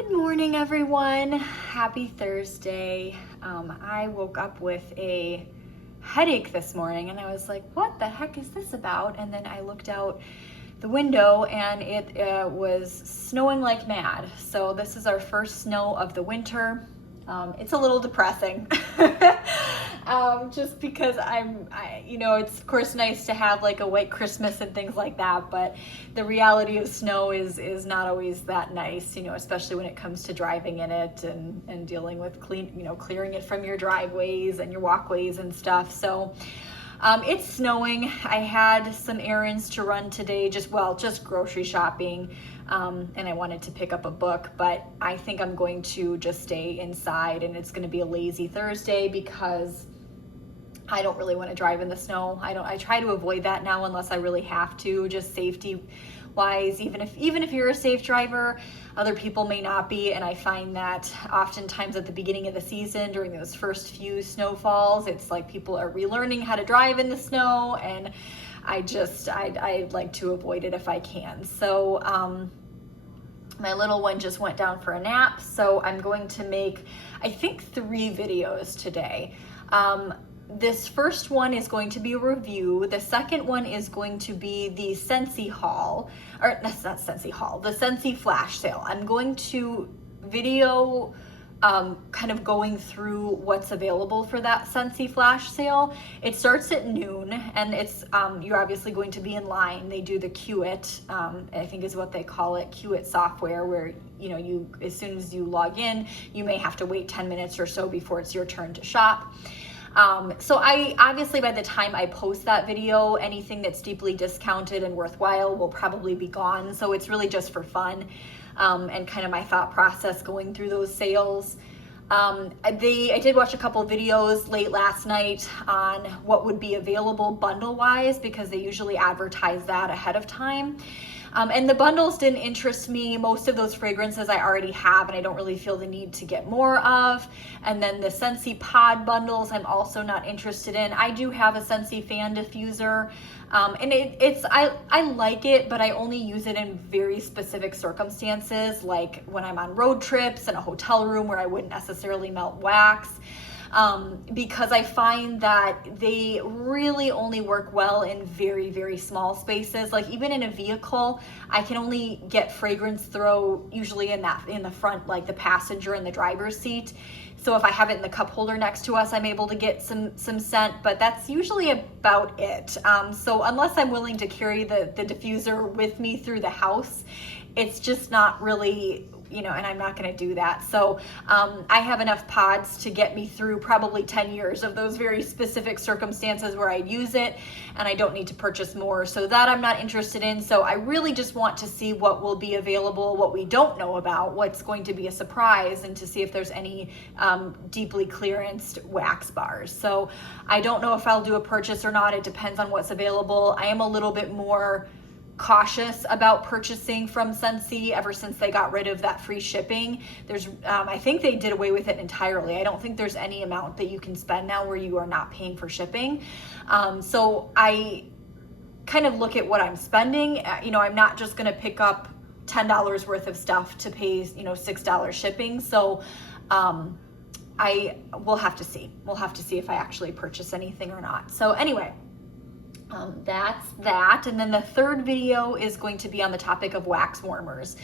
Good morning, everyone. Happy Thursday. I woke up with a headache this morning and I was like, what the heck is this about? And then I looked out the window and it was snowing like mad. So this is our first snow of the winter. It's a little depressing just because it's of course nice to have like a white Christmas and things like that, but the reality of snow is not always that nice, especially when it comes to driving in it and dealing with clearing it from your driveways and your walkways and stuff. So it's snowing. I had some errands to run today, just grocery shopping, and I wanted to pick up a book, but I think I'm going to just stay inside, and it's going to be a lazy Thursday because I don't really want to drive in the snow. I try to avoid that now unless I really have to, just safety wise. Even if you're a safe driver, other people may not be, and I find that oftentimes at the beginning of the season during those first few snowfalls, it's like people are relearning how to drive in the snow, and I like to avoid it if I can. So my little one just went down for a nap, so I'm going to make, I think, 3 videos today. This first one is going to be a review. The second one is going to be the Scentsy haul, or that's not Scentsy haul, the Scentsy flash sale. I'm going to video kind of going through what's available for that Scentsy flash sale. It starts at noon, and it's you're obviously going to be in line. They do the Queue-it, I think is what they call it, Queue-it software, where you as soon as you log in, you may have to wait 10 minutes or so before it's your turn to shop. So I obviously, by the time I post that video, anything that's deeply discounted and worthwhile will probably be gone. So it's really just for fun, and kind of my thought process going through those sales. I did watch a couple videos late last night on what would be available bundle wise, because they usually advertise that ahead of time. And the bundles didn't interest me. Most of those fragrances I already have, and I don't really feel the need to get more of. And then the Scentsy pod bundles I'm also not interested in. I do have a Scentsy fan diffuser, and I like it, but I only use it in very specific circumstances, like when I'm on road trips in a hotel room where I wouldn't necessarily melt wax. Because I find that they really only work well in very, very small spaces. Like even in a vehicle, I can only get fragrance throw usually in the front, like the passenger and the driver's seat. So if I have it in the cup holder next to us, I'm able to get some scent, but that's usually about it. So unless I'm willing to carry the diffuser with me through the house, it's just not really, and I'm not going to do that. So I have enough pods to get me through probably 10 years of those very specific circumstances where I use it, and I don't need to purchase more. So that I'm not interested in. So I really just want to see what will be available, what we don't know about, what's going to be a surprise, and to see if there's any deeply clearanced wax bars. So I don't know if I'll do a purchase or not. It depends on what's available. I am a little bit more cautious about purchasing from Scentsy ever since they got rid of that free shipping. There's I think they did away with it entirely. I don't think there's any amount that you can spend now where you are not paying for shipping. So I kind of look at what I'm spending. I'm not just going to pick up $10 worth of stuff to pay $6 shipping. So we'll have to see. We'll have to see if I actually purchase anything or not. So anyway, that's that. And then the third video is going to be on the topic of wax warmers,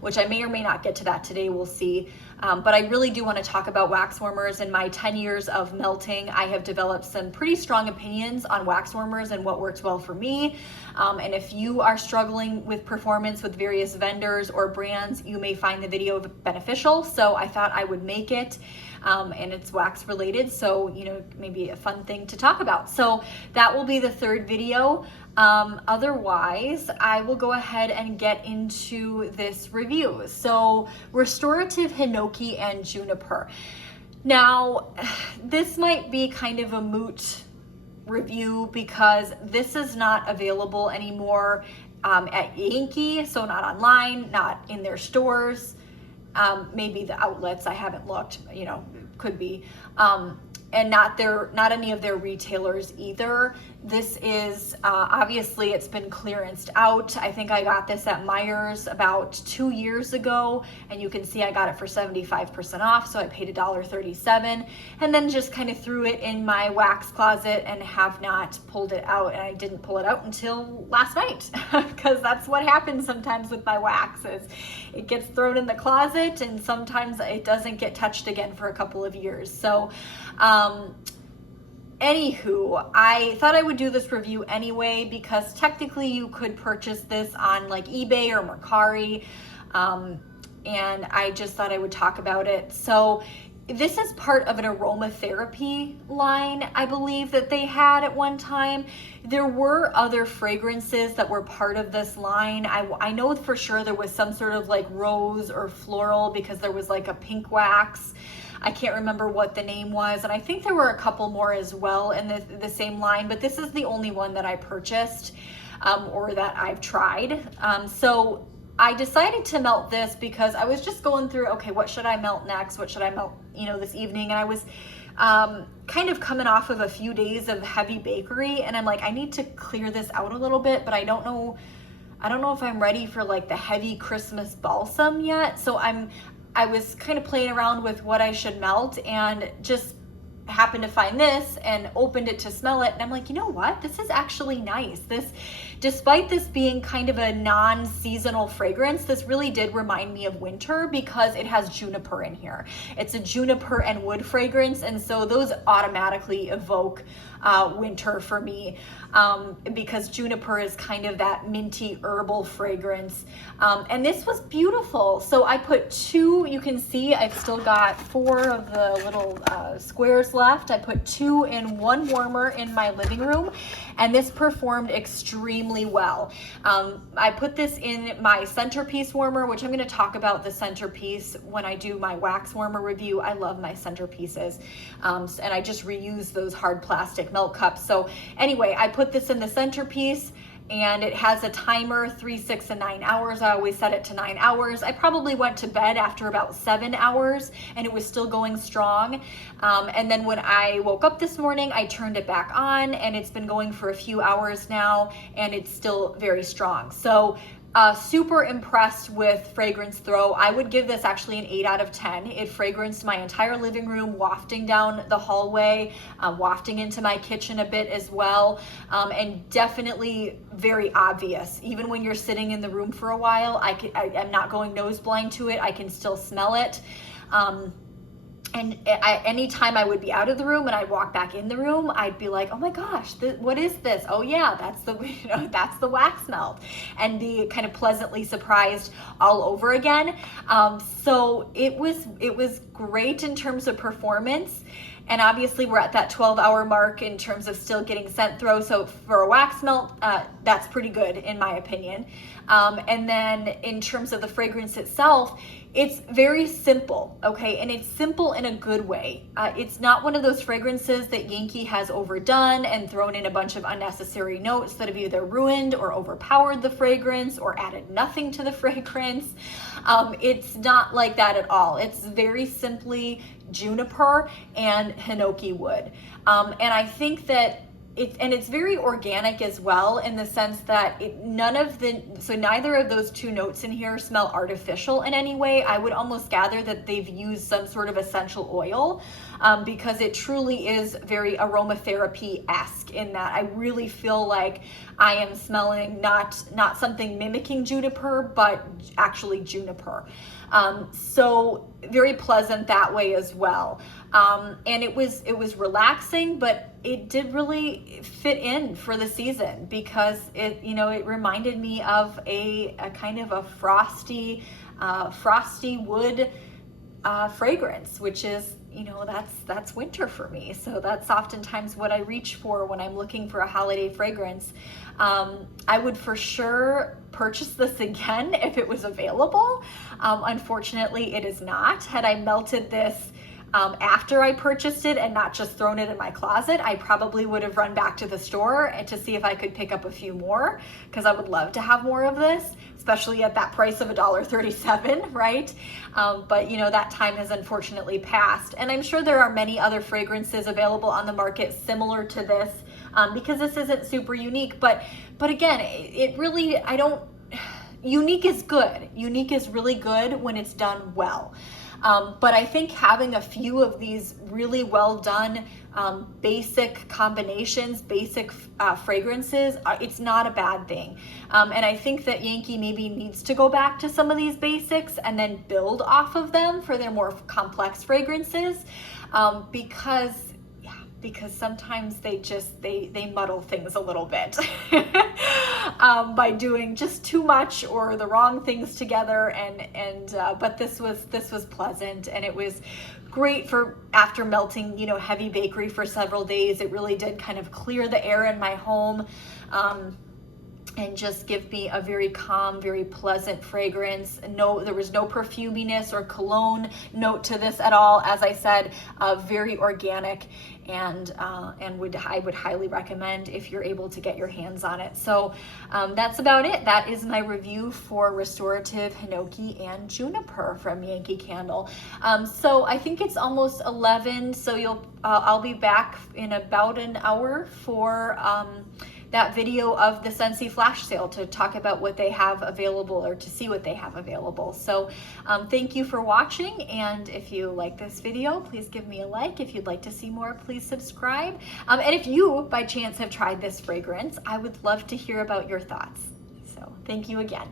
which I may or may not get to that today. We'll see. But I really do want to talk about wax warmers. In my 10 years of melting, I have developed some pretty strong opinions on wax warmers and what works well for me. And if you are struggling with performance with various vendors or brands, you may find the video beneficial. So I thought I would make it. And it's wax related, so maybe a fun thing to talk about. So that will be the third video. Otherwise, I will go ahead and get into this review. So Restorative, Hinoki, and Juniper. Now, this might be kind of a moot review because this is not available anymore at Yankee, so not online, not in their stores. Maybe the outlets, I haven't looked, could be, and not any of their retailers either. This is, obviously it's been clearanced out. I think I got this at Meijer's about 2 years ago, and you can see I got it for 75% off, so I paid $1.37, and then just kind of threw it in my wax closet and have not pulled it out. And I didn't pull it out until last night, because that's what happens sometimes with my wax, is it gets thrown in the closet and sometimes it doesn't get touched again for a couple of years. So anywho, I thought I would do this review anyway, because technically you could purchase this on like eBay or Mercari, and I just thought I would talk about it. So this is part of an aromatherapy line, I believe, that they had at one time. There were other fragrances that were part of this line. I know for sure there was some sort of like rose or floral, because there was like a pink wax. I can't remember what the name was, and I think there were a couple more as well in the same line, but this is the only one that I purchased, or that I've tried. So I decided to melt this because I was just going through, okay, what should I melt next? What should I melt, this evening? And I was kind of coming off of a few days of heavy bakery, and I'm like, I need to clear this out a little bit, but I don't know if I'm ready for like the heavy Christmas balsam yet. So I was kind of playing around with what I should melt, and just happened to find this and opened it to smell it, and I'm like, you know what? This is actually nice. This, despite this being kind of a non-seasonal fragrance, this really did remind me of winter, because it has juniper in here. It's a juniper and wood fragrance, and so those automatically evoke winter for me, because juniper is kind of that minty herbal fragrance, and this was beautiful. So I put 2, you can see I've still got 4 of the little squares left. I put 2 in one warmer in my living room, and this performed extremely well. I put this in my centerpiece warmer, which I'm going to talk about the centerpiece when I do my wax warmer review. I love my centerpieces, and I just reuse those hard plastic melt cups. So anyway, I put this in the centerpiece, and it has a timer, 3, 6, and 9 hours. I always set it to 9 hours. I probably went to bed after about 7 hours, and it was still going strong. And then when I woke up this morning, I turned it back on, and it's been going for a few hours now, and it's still very strong. So super impressed with fragrance throw. I would give this actually an 8 out of 10. It fragranced my entire living room, wafting down the hallway, wafting into my kitchen a bit as well, and definitely very obvious. Even when you're sitting in the room for a while, I'm not going nose blind to it. I can still smell it. And anytime I would be out of the room and I'd walk back in the room, I'd be like, oh my gosh, what is this? Oh yeah, that's the wax melt, and be kind of pleasantly surprised all over again. So it was great in terms of performance. And obviously we're at that 12-hour mark in terms of still getting scent throw. So for a wax melt, that's pretty good in my opinion. And then in terms of the fragrance itself, it's very simple, okay? And it's simple in a good way. It's not one of those fragrances that Yankee has overdone and thrown in a bunch of unnecessary notes that have either ruined or overpowered the fragrance or added nothing to the fragrance. It's not like that at all. It's very simply juniper and Hinoki wood. And I think that it's very organic as well, in the sense that neither of those 2 notes in here smell artificial in any way. I would almost gather that they've used some sort of essential oil, because it truly is very aromatherapy-esque, in that I really feel like I am smelling not something mimicking juniper, but actually juniper. So very pleasant that way as well. And it was relaxing, but it did really fit in for the season, because it reminded me of a kind of a frosty wood fragrance, which is, that's winter for me. So that's oftentimes what I reach for when I'm looking for a holiday fragrance. I would for sure purchase this again if it was available. Unfortunately, it is not. Had I melted this after I purchased it and not just thrown it in my closet, I probably would have run back to the store and to see if I could pick up a few more, because I would love to have more of this, especially at that price of $1.37, right? But that time has unfortunately passed. And I'm sure there are many other fragrances available on the market similar to this, because this isn't super unique. But again, it really, unique is good. Unique is really good when it's done well. But I think having a few of these really well done basic combinations, basic fragrances, it's not a bad thing. And I think that Yankee maybe needs to go back to some of these basics and then build off of them for their more complex fragrances, because sometimes they muddle things a little bit by doing just too much or the wrong things together. But this was pleasant, and it was great for after melting, heavy bakery for several days. It really did kind of clear the air in my home. And just give me a very calm, very pleasant fragrance. There was no perfuminess or cologne note to this at all. As I said, very organic, and I would highly recommend if you're able to get your hands on it. So that's about it. That is my review for Restorative, Hinoki, and Juniper from Yankee Candle. So I think it's almost 11, so I'll be back in about an hour for that video of the Scentsy flash sale to talk about what they have available, or to see what they have available. So thank you for watching, and if you like this video, please give me a like. If you'd like to see more, please subscribe. And if you by chance have tried this fragrance, I would love to hear about your thoughts. So thank you again.